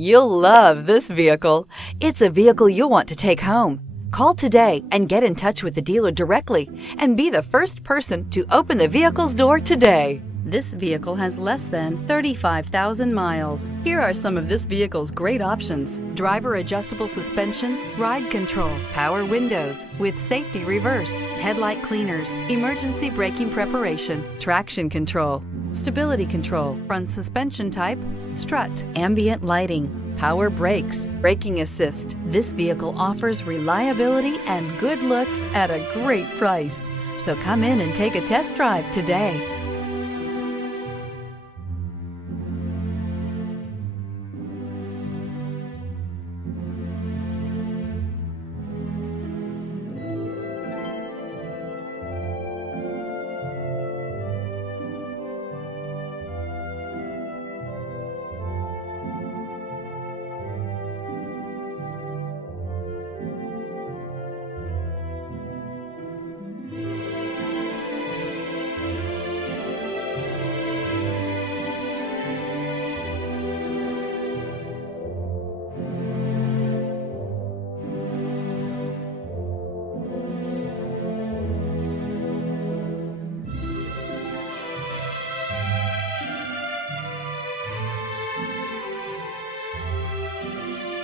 You'll love this vehicle. It's a vehicle you'll want to take home. Call today and get in touch with the dealer directly and be the first person to open the vehicle's door today. This vehicle has less than 35,000 miles. Here are some of this vehicle's great options: driver adjustable suspension, ride control, power windows with safety reverse, headlight cleaners, emergency braking preparation, traction control, stability control, front suspension type, strut, ambient lighting, power brakes, braking assist. This vehicle offers reliability and good looks at a great price. So come in and take a test drive today.